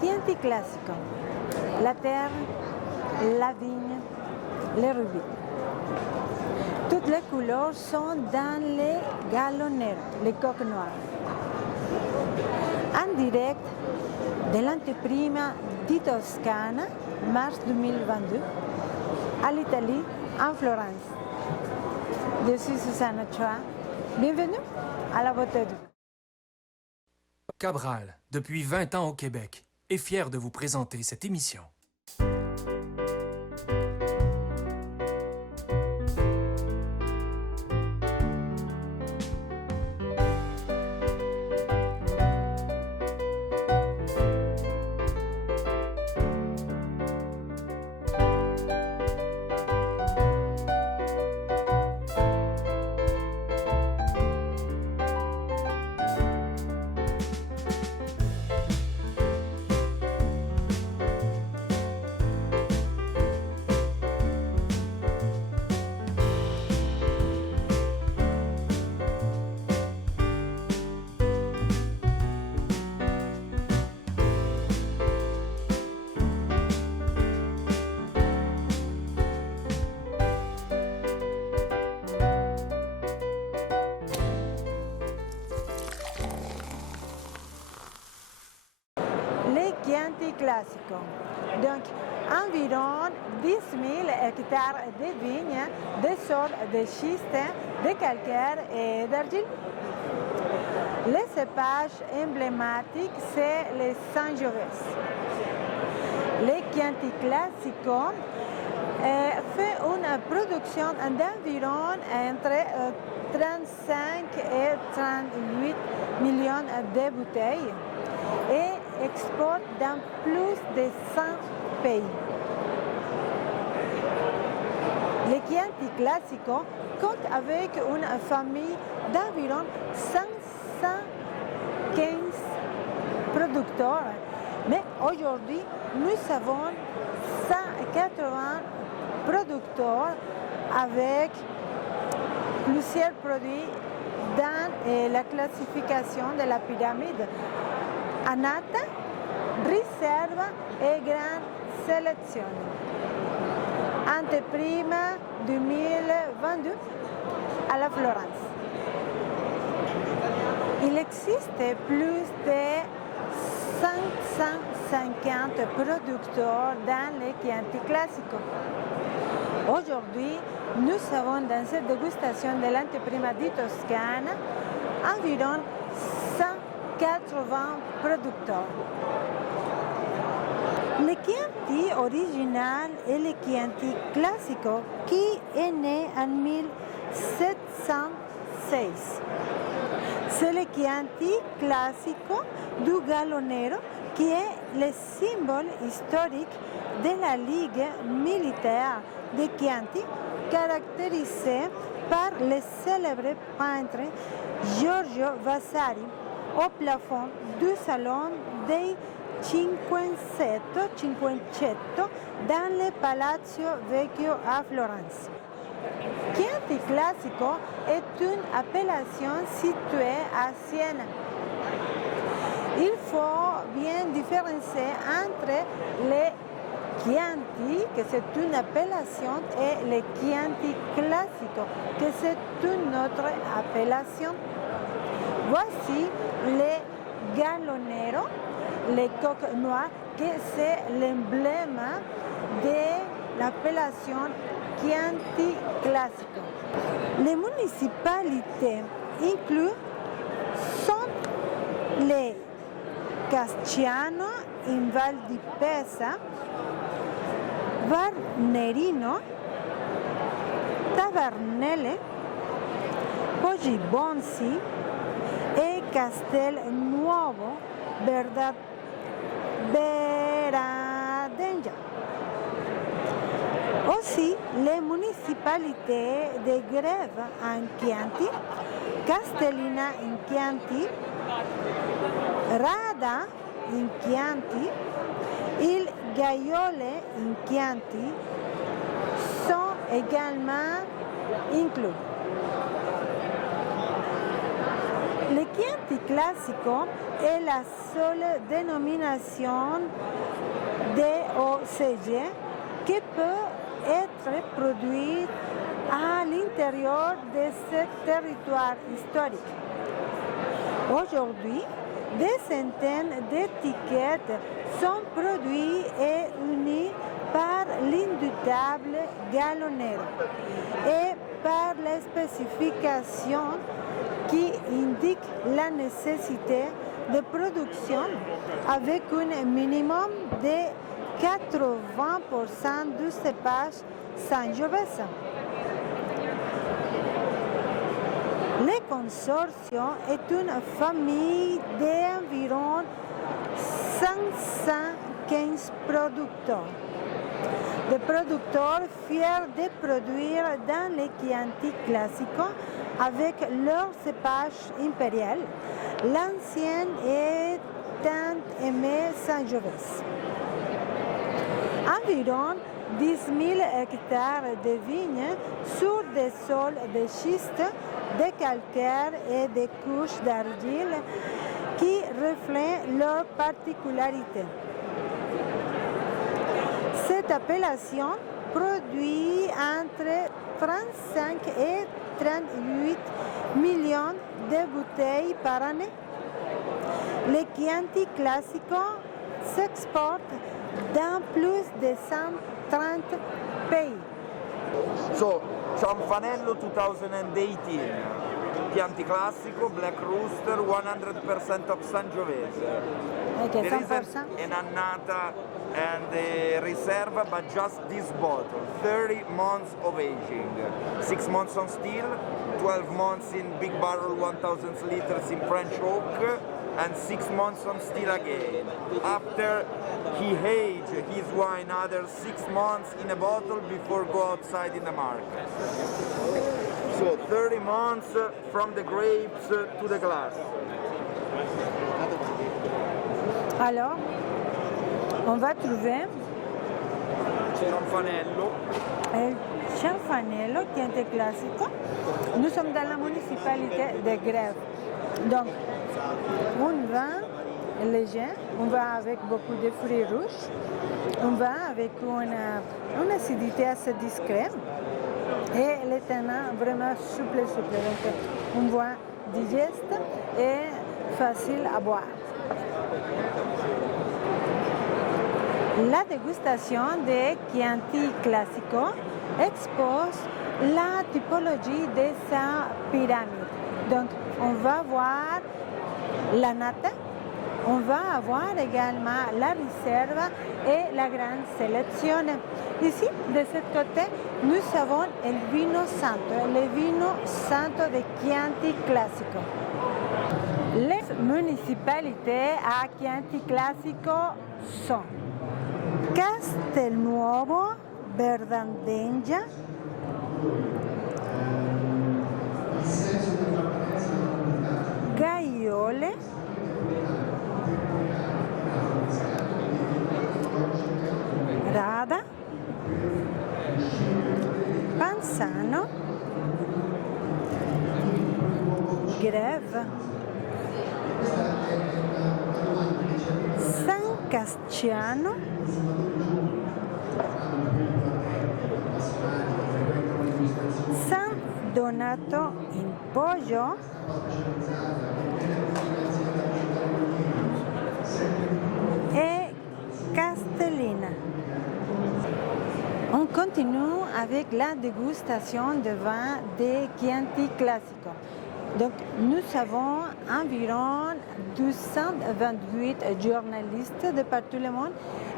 Chianti classico, la terre, la vigne, les rubis. Toutes les couleurs sont dans les galonneros, les coques noires. En direct de l'anteprima di Toscana, mars 2022, à l'Italie, en Florence. Je suis Susanna Chua. Bienvenue à la beauté du vin. Cabral, depuis 20 ans au Québec, est fier de vous présenter cette émission. Les Chianti classico. Donc, environ 10 000 hectares de vignes, de sols, de schiste, de calcaire et d'argile. Le cépage emblématique, c'est le Sangiovese. Les Chianti classico fait une production d'environ entre 35 et 38 millions de bouteilles et exporte dans plus de 100 pays. Le Chianti classico compte avec une famille d'environ 515 producteurs, mais aujourd'hui nous avons 180 producteurs avec plusieurs produits dans la classification de la pyramide. Annata, Riserva et Grande Selezione. Anteprima 2022 à la Florence. Il existe plus de 550 producteurs dans les Chianti classico. Aujourd'hui, nous avons dans cette dégustation de l'anteprima di Toscana environ 180 producteurs. Le Chianti original est le Chianti classico qui est né en 1716. C'est le Chianti classico du Galonero qui est le symbole historique de la Ligue militaire de Chianti, caractérisée par le célèbre peintre Giorgio Vasari au plafond du salon dei Cinquecento dans le Palazzo Vecchio à Florence. Chianti classico est une appellation située à Sienne. Il faut bien différencier entre les Chianti, que c'est une appellation, et les Chianti classico, que c'est une autre appellation. Voici les Galonero, les coques noires, que c'est l'emblème de l'appellation Chianti classico. Les municipalités incluses sont les Casciano in Val di Pesa, Varnerino, Tavernelle, Poggibonsi et Castelnuovo Beradenga. Aussi, les municipalités de Grève en Chianti, Castellina in Chianti, Rada in Chianti, Il Gaiole in Chianti sont également inclus. Le Chianti Classico est la seule dénomination DOCG qui peut être produite à l'intérieur de ce territoire historique. Aujourd'hui, des centaines d'étiquettes sont produites et unies par l'indubitable Galonero et par les spécifications qui indiquent la nécessité de production avec un minimum de 80% du cépage Sangiovese. Le consortium est une famille d'environ 515 producteurs. Des producteurs fiers de produire dans les Chianti Classico avec leur cépage impérial, l'ancien et tant aimé Sangiovese. Environ 10 000 hectares de vignes sur des sols de schiste, de calcaire et de couches d'argile qui reflètent leurs particularités. Cette appellation produit entre 35 et 38 millions de bouteilles par année. Le Chianti Classico s'exporte dans plus de 130 pays. So, Cianfanello 2018, Chianti Classico, Black Rooster, 100% of Sangiovese. Okay, There is 100%. an annata and a Riserva, but just this bottle, 30 months of aging. 6 months on still, 12 months in big barrel 1000 liters in French oak, and 6 months on still again. After he aged his wine another 6 months in a bottle before go outside in the market. So 30 months from the grapes to the glass. Alors, on va trouver Cianfanello. el Cianfanello Chianti Classico. Nous sommes dans la municipalité de Grève. Donc, un vin léger, un vin avec beaucoup de fruits rouges, un vin avec une acidité assez discrète et les tanins vraiment souple. Donc, un vin digeste et facile à boire. La dégustation des Chianti Classico expose la typologie de sa pyramide. Donc, on va voir la nata, on va avoir également la riserva et la grande sélection. Ici, de ce côté, nous avons le vino santo de Chianti Classico. Les municipalités à Chianti Classico sont Castelnuovo, Verdandegna, Gaiole, Rada, Panzano, Grève, San Casciano, San Donato in Poggio, et Castellina. On continue avec la dégustation de vin de Chianti Classico. Donc, nous avons environ 228 journalistes de partout le monde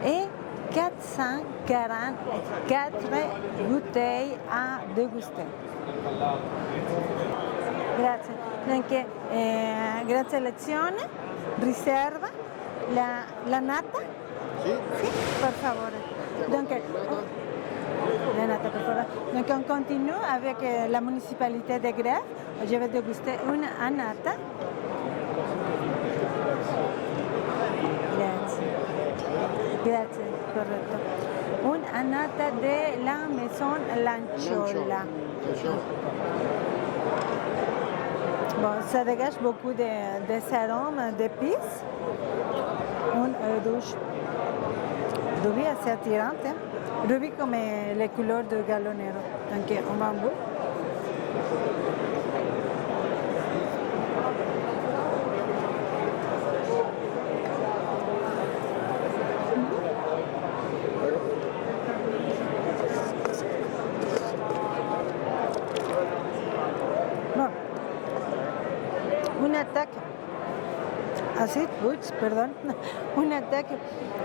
et 444 bouteilles à déguster. Grazie. Donc, grazie lezione, riserva, la nata. Sì? Sì, per favore. Donc, la nata, per favore. Donc, on continue avec la municipalité de Grève. Je vais déguster une annata. Grazie, corretto. Un'annata della Maison Lanciola. Bon, ça dégage beaucoup de arômes d'épices. Un rouge rubis assez attirante. Hein? Rubis comme les couleurs de Galonero. Donc on va en bout. Bon. Une attaque acide, oups, pardon, une attaque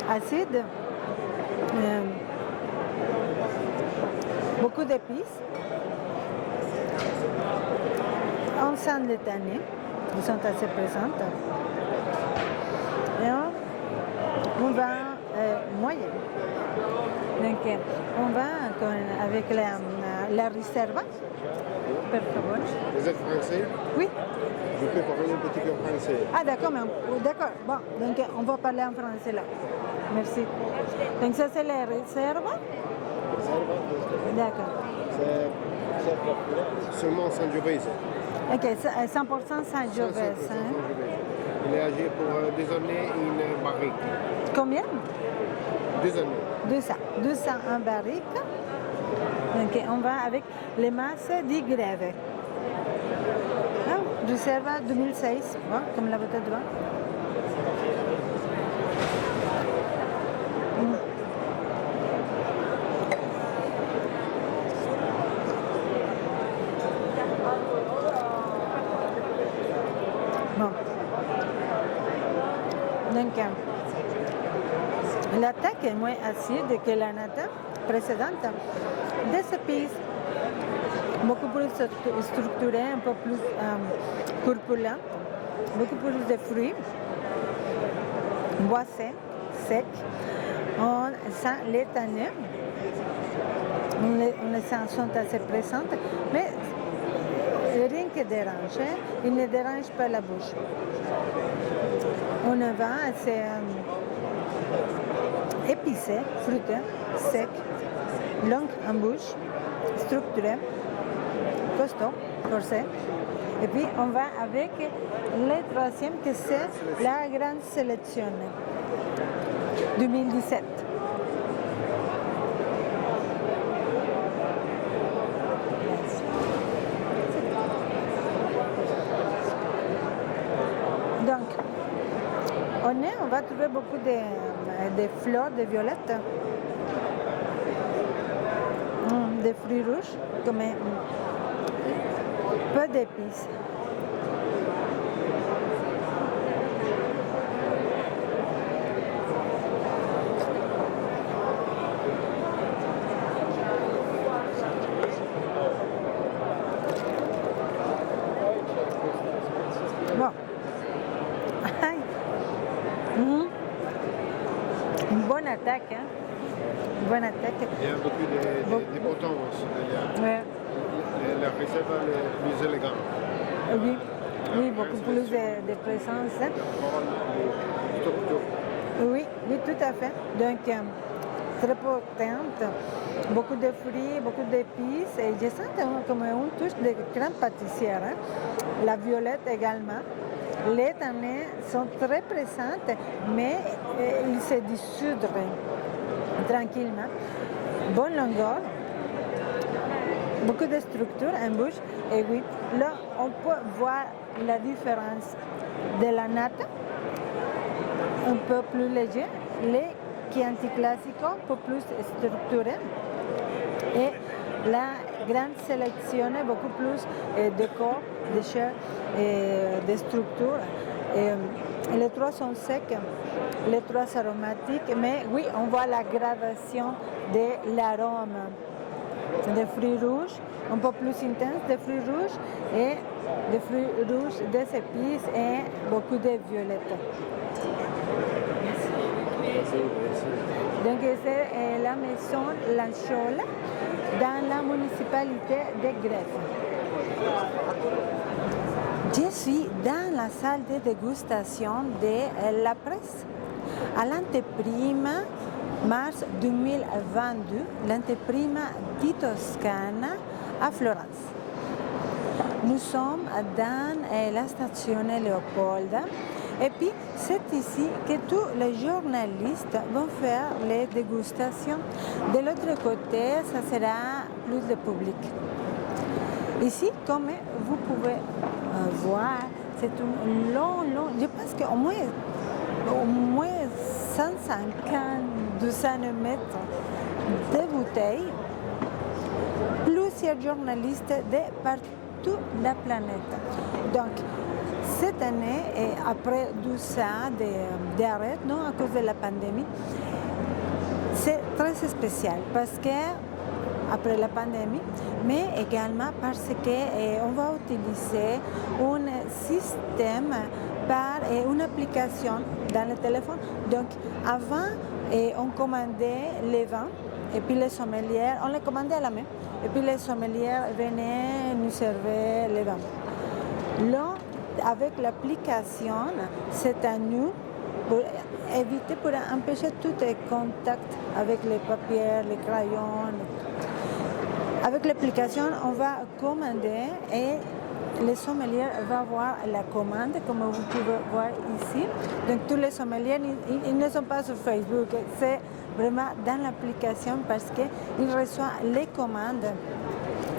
acide, beaucoup d'épices, on sent les tannées, elles sont assez présentes, et on va moyen. Donc on va avec la riserva, per favor. Vous êtes français? Oui. Je peux parler un petit peu en français. Ah d'accord, d'accord. Bon, donc on va parler en français là. Merci. Donc ça c'est la réserve. D'accord. C'est seulement Sangiovese. Ok, 100% Sangiovese. Hein? Il est âgé pour 2 années une barrique. Combien? 2 années. 200 en barrique. Donc on va avec les masses di greve. Riserva 2006, comme la bouteille de vin. Bon. Donc, l'attaque est moins acide que la nata précédente. Des épices beaucoup plus structuré, un peu plus corpulent, beaucoup plus de fruits, boisés, secs. On sent les tanins, les sent sont assez présentes, mais rien qui dérange, hein? Il ne dérange pas la bouche. On va assez épicé, fruité, sec, long en bouche, structuré, costaud, corsé. Et puis on va avec le troisième que c'est la grande sélection 2017. Donc, on va trouver beaucoup de fleurs de violettes, des fruits rouges, comme peu d'épices. Bon. Une bonne attaque, hein? Une bonne attaque. Il y a beaucoup de potence. Ouais. La réserve est plus élégante. Oui, oui, beaucoup plus de présence. Hein? Oui, oui, tout à fait. Donc, très potente, beaucoup de fruits, beaucoup d'épices. Et je sens comme une touche de crème pâtissière. Hein? La violette également. Les tanins sont très présentes, mais ils se dissoudent tranquillement. Bonne longueur, beaucoup de structure en bouche. Et oui, là, on peut voir la différence de la nata, un peu plus léger, les Chianti Classico, un peu plus structuré, et la grande sélection, beaucoup plus de corps, de chair, de structure. Et les trois sont secs, les trois aromatiques, mais oui, on voit la gradation de l'arôme. Des fruits rouges, un peu plus intense, des fruits rouges et des fruits rouges, des épices et beaucoup de violettes. Donc c'est la maison Lanchola dans la municipalité de Grèce. Je suis dans la salle de dégustation de la presse, à l'anteprima mars 2022, l'anteprima di Toscana à Florence. Nous sommes dans la station Léopold. Et puis, c'est ici que tous les journalistes vont faire les dégustations. De l'autre côté, ça sera plus de public. Ici, comme vous pouvez voir, c'est un long, je pense qu'au moins 150, 200 mètres de bouteilles, plusieurs journalistes de partout la planète. Donc, cette année, et après 12 ans d'arrêt, non, à cause de la pandémie, c'est très spécial parce que après la pandémie, mais également parce qu'on va utiliser un système par une application dans le téléphone. Donc avant, on commandait les vins et puis les sommeliers, on les commandait à la main et puis les sommeliers venaient nous servir les vins. Là, avec l'application, c'est à nous pour éviter, pour empêcher tout contact avec les papiers, les crayons. Avec l'application, on va commander et les sommeliers vont voir la commande, comme vous pouvez voir ici. Donc tous les sommeliers, ils ne sont pas sur Facebook, c'est vraiment dans l'application parce qu'ils reçoivent les commandes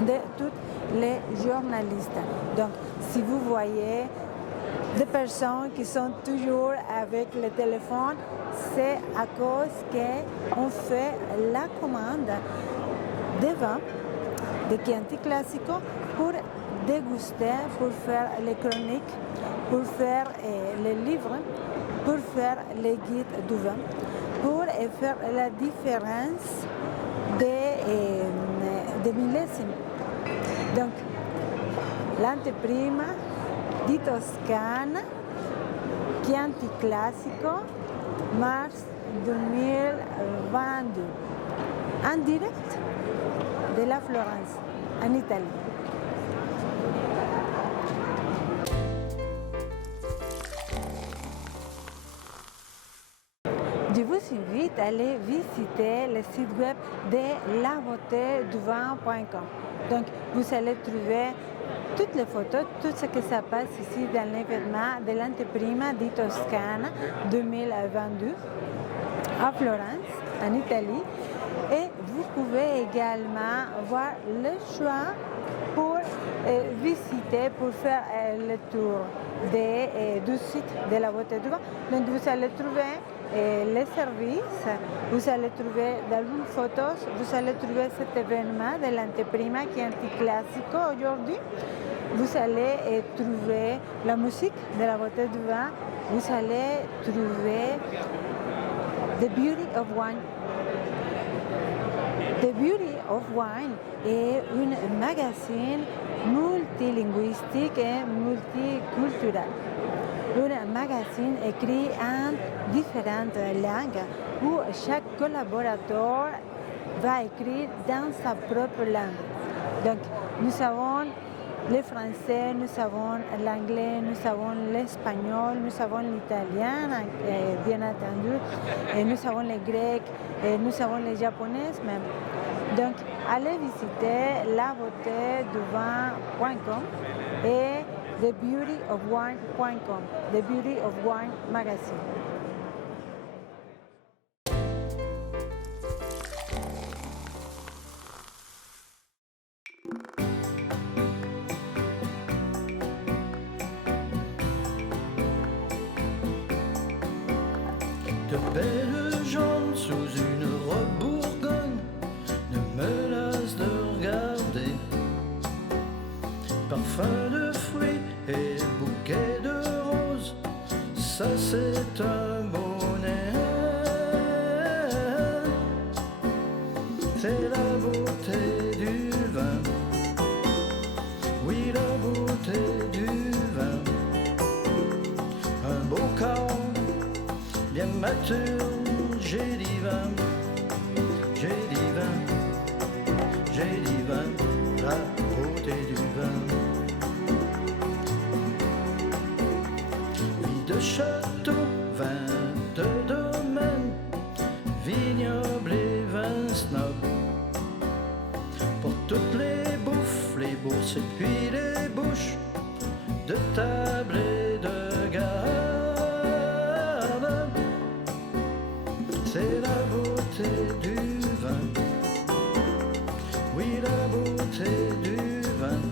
de tous les journalistes. Donc si vous voyez des personnes qui sont toujours avec le téléphone, c'est à cause qu'on fait la commande des vins de Chianti Classico pour déguster, pour faire les chroniques, pour faire les livres, pour faire les guides du vin, pour faire la différence des millésimes. Donc, l'anteprima di Toscana, Chianti Classico, mars 2022, en direct de la Florence, en Italie. Je vous invite à aller visiter le site web de lavauteeduvin.com. Donc, vous allez trouver toutes les photos, tout ce que ça passe ici dans l'événement de l'anteprima di Toscana 2022 à Florence, en Italie. Et vous pouvez également voir le choix pour visiter, pour faire le tour du site de la Bouteille du Vin. Donc vous allez trouver les services, vous allez trouver d'albums photos, vous allez trouver cet événement de l'anteprima Chianti Classico aujourd'hui. Vous allez trouver la musique de la Bouteille du Vin, vous allez trouver The Beauty of Wine. The Beauty of Wine est un magazine multilinguistique et multiculturel. Un magazine écrit en différentes langues où chaque collaborateur va écrire dans sa propre langue. Donc, nous avons le français, nous avons l'anglais, nous avons l'espagnol, nous avons l'italien, bien entendu, et nous avons le grec, et nous avons les japonais même. Donc, allez visiter lavauteeduvin.com et thebeautyofwine.com, The Beauty of Wine Magazine. De belles jambes sous une robe bourgogne ne me lassent de regarder. Parfum de fruits et bouquet de roses, ça c'est un bonnet. C'est la beauté du vin, oui la beauté du vin. Un beau corps bien mature, j'ai dit vin, j'ai dit vin, j'ai dit vin, la beauté du vin. Vie de château, vin de domaine, vignoble et vin snob. Pour toutes les bouffes, les bourses et puis les bouffes, couches de table et de garde. C'est la beauté du vin, oui la beauté du vin.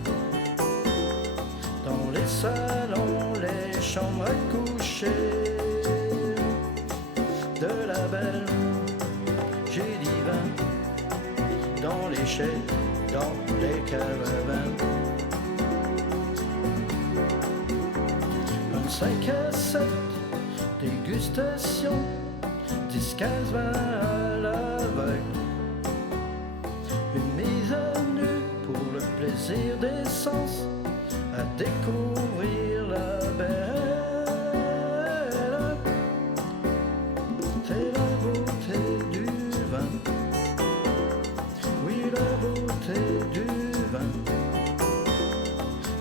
Dans les salons, les chambres à coucher de la belle, j'ai dit vin. Dans les chais, dans les caravans. Un 5 à 7, dégustation, 10-15 vins à l'aveugle. Une mise à nu pour le plaisir des sens, à découvrir la belle. C'est la beauté du vin, oui la beauté du vin.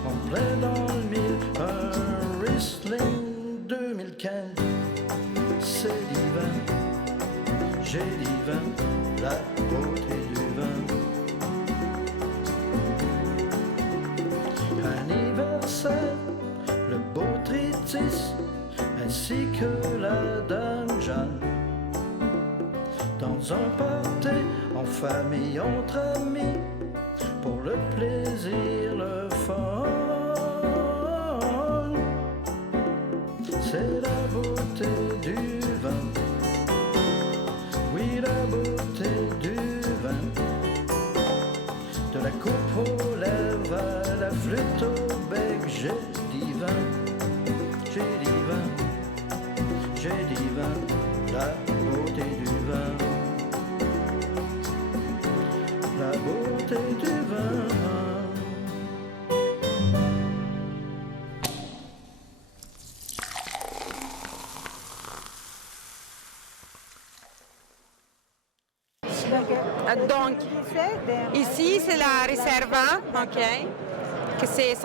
En plein dans le mille, un Riesling 2015, c'est divin, j'ai divin, la beauté du vin. Anniversaire, le beau Tritis, ainsi que la dame Jeanne. Dans un party, en famille, entre amis, pour le plaisir, le fun. C'est la beauté du vin, oui la beauté du vin. De la coupe aux lèvres à la flûte au bec, j'ai dit vin, j'ai dit vin, j'ai dit vin, la beauté du vin, la beauté du vin. Donc, ici, c'est la Riserva, ok, que c'est 100%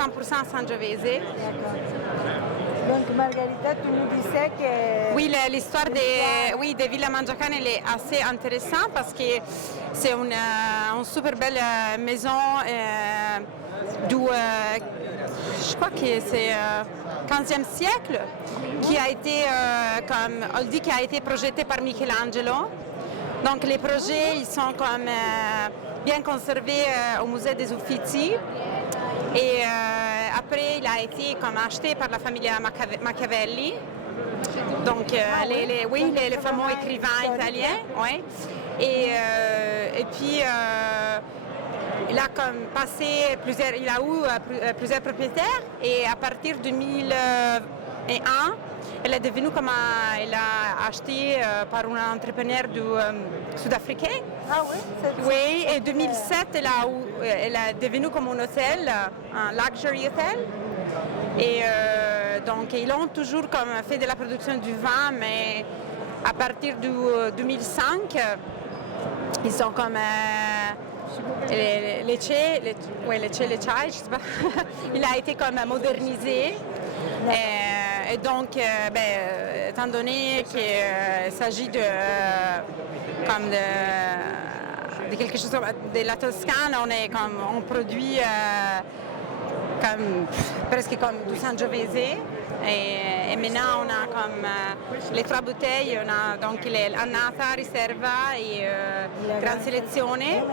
Sangiovese. Donc Margarita, tu nous disais que... Oui, l'histoire de Villa Mangiacane elle est assez intéressante parce que c'est une super belle maison je crois que c'est 15e siècle, qui a été, comme on dit, qui a été projetée par Michelangelo. Donc les projets ils sont comme, bien conservés au musée des Uffizi. Et après, il a été comme acheté par la famille Machiavelli. Donc, les fameux écrivains italiens. Ouais. Et puis, il a comme passé il a eu plusieurs propriétaires. Et à partir de 2001, elle est devenue comme elle a acheté par un entrepreneur sud-africain. Ah oui, oui, et en 2007, elle est devenue comme un hôtel, un luxury hotel. Et donc, ils ont toujours comme fait de la production du vin, mais à partir de 2005, ils sont comme les chais, je sais pas. Il a été comme modernisé. Et donc, étant donné qu'il s'agit de quelque chose de la Toscane, on produit presque comme du Sangiovese. Et maintenant, on a comme les 3 bouteilles, on a donc l'Annata, Riserva et Gran Selezione.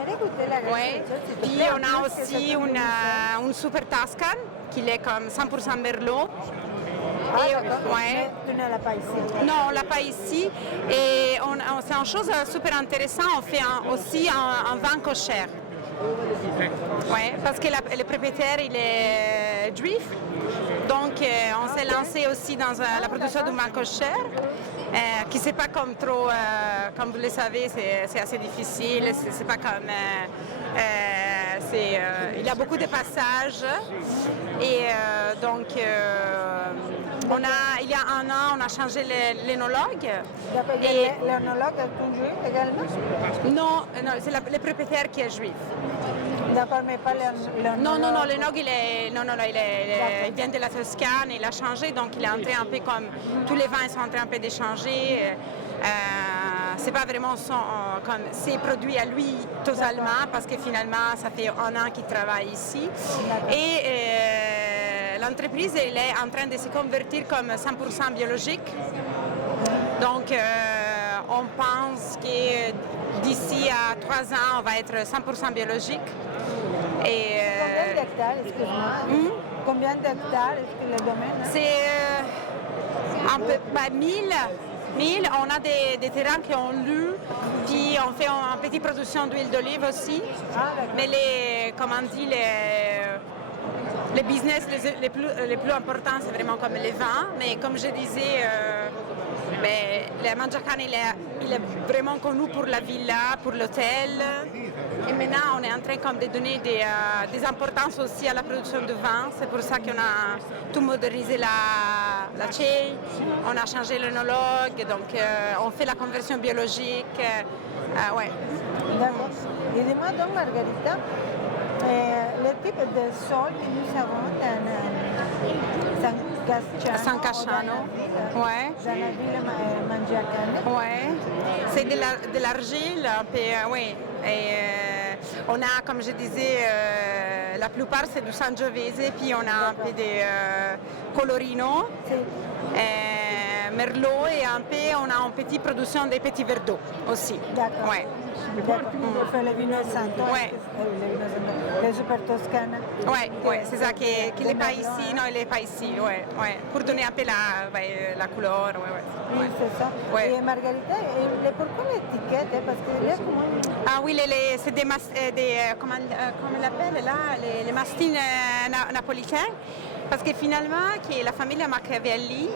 Ouais. Puis on a aussi une Super Tuscan qui est comme 100% Merlot. Ouais. Tu ne l'as pas ici? Non, on ne l'a pas ici. Et c'est une chose super intéressante, on fait aussi un vin cochère. Ouais, parce que le propriétaire il est juif. Donc on s'est lancé aussi dans la production de vin cochère, qui c'est pas comme trop, comme vous le savez, c'est assez difficile, c'est pas comme... il y a beaucoup de passages et donc il y a un an on a changé l'énologue. L'énologue est tout juif également? Non, c'est le propriétaire qui est juif. D'accord, mais pas l'énologue? Non, l'énologue il vient de la Toscane, il a changé, donc il est en train un peu comme tous les vins sont en train un peu d'échanger. C'est pas vraiment comme ses produits à lui totalement parce que finalement ça fait un an qu'il travaille ici. Et l'entreprise elle est en train de se convertir comme 100% biologique. Donc, on pense que d'ici à 3 ans, on va être 100% biologique. Et, Combien d'hectares, excuse-moi? Combien d'hectares est-ce que le domaine? c'est un peu 1000. On a des terrains qui ont lu, puis on fait une petite production d'huile d'olive aussi. Mais comme on dit, les business les plus importants, c'est vraiment comme les vins. Mais comme je disais, le Mangiacane, il est vraiment connu pour la villa, pour l'hôtel. Et maintenant, on est en train comme, de donner des importances aussi à la production de vin. C'est pour ça qu'on a tout modernisé la CEI, on a changé l'œnologue, donc on fait la conversion biologique. Ouais. D'accord. Et dis-moi donc, Margarita, le type de sol que nous avons dans San Casciano, ouais. Dans la ville Mangiacane. Ouais. C'est de l'argile, un peu, oui. Et on a, comme je disais, la plupart c'est du Sangiovese, puis on a un peu de Colorino, Merlot et un peu, on a une petite production des petits verres d'eau aussi. D'accord. Ouais. D'accord. On fait le vino santo. Ouais. Le super toscana. Oui, c'est ça qui n'est pas ici, non, il n'est pas ici, ouais. Pour donner un peu la couleur, Oui, c'est ça. Ouais. Et Margarita, pourquoi l'étiquette? Parce qu'il y a comme un... Ah oui, c'est des comment on l'appelle là, les mastines napolitains. Parce que finalement, la famille Machiavelli,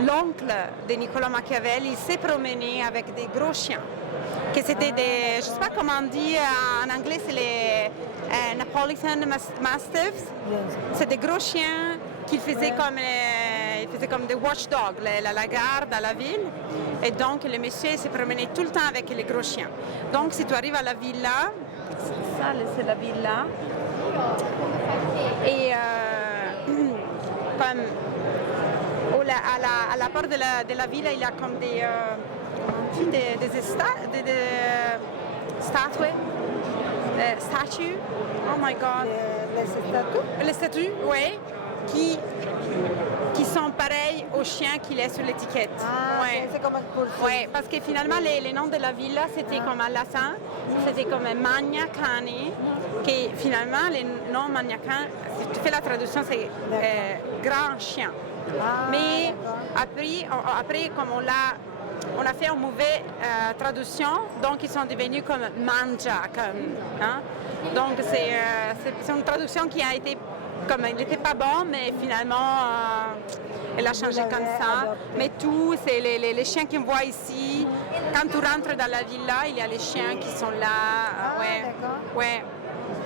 l'oncle de Nicolas Machiavelli, s'est promené avec des gros chiens. Que c'était des, je ne sais pas comment on dit en anglais, c'est les Napolitan Mastiffs. C'est des gros chiens qu'il faisait comme des watchdogs, la garde à la ville. Et donc le monsieur s'est promené tout le temps avec les gros chiens. Donc si tu arrives à la villa, ça c'est la villa. Et comme à la porte de la ville, il y a comme des statues. Oh my God. Les statues, oui, qui sont pareilles aux chiens qu'il est sur l'étiquette. Ah, ouais. C'est comme pour ça. Oui, parce que finalement, les noms de la villa, c'était comme en latin, c'était comme Magnacane, qui finalement, les noms Magnacane, si tu fais la traduction, c'est grand chien. Ah, mais après, comme on a fait une mauvaise traduction, donc ils sont devenus comme Mangia. Hein? Donc c'est une traduction qui a été, comme il n'était pas bon, mais finalement elle a changé comme ça. Adopté. Mais tout, c'est les chiens qu'on voit ici. Quand tu rentres dans la villa, il y a les chiens qui sont là. D'accord. Ouais.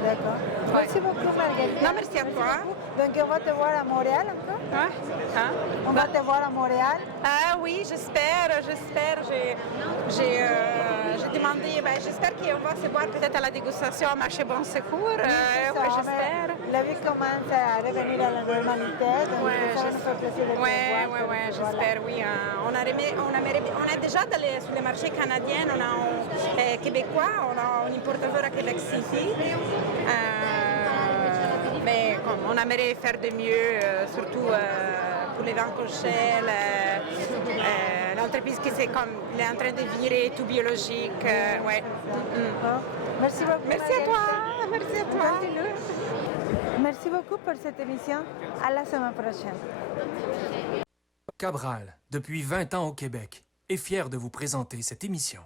D'accord. Merci beaucoup, Margarita. Non, merci à toi. Beaucoup. Donc, on va te voir à Montréal encore? Ouais. Hein? On va te voir à Montréal. Ah oui, j'espère. J'ai demandé, j'espère qu'on va se voir peut-être à la dégustation à Marché Bon Secours. Ouais, j'espère. La vie commence à revenir à la normalité, donc ça nous fait plaisir de te voir. Ouais, j'espère, oui. On est déjà sur les marchés canadiens, on a un québécois, on a un importateur à Québec City. Mais on aimerait faire de mieux, surtout pour les vins Cochelle, l'entreprise qui est en train de virer tout biologique. Ouais. Merci beaucoup. Merci à toi. Merci à toi. Merci beaucoup pour cette émission. À la semaine prochaine. Cabral, depuis 20 ans au Québec, est fier de vous présenter cette émission.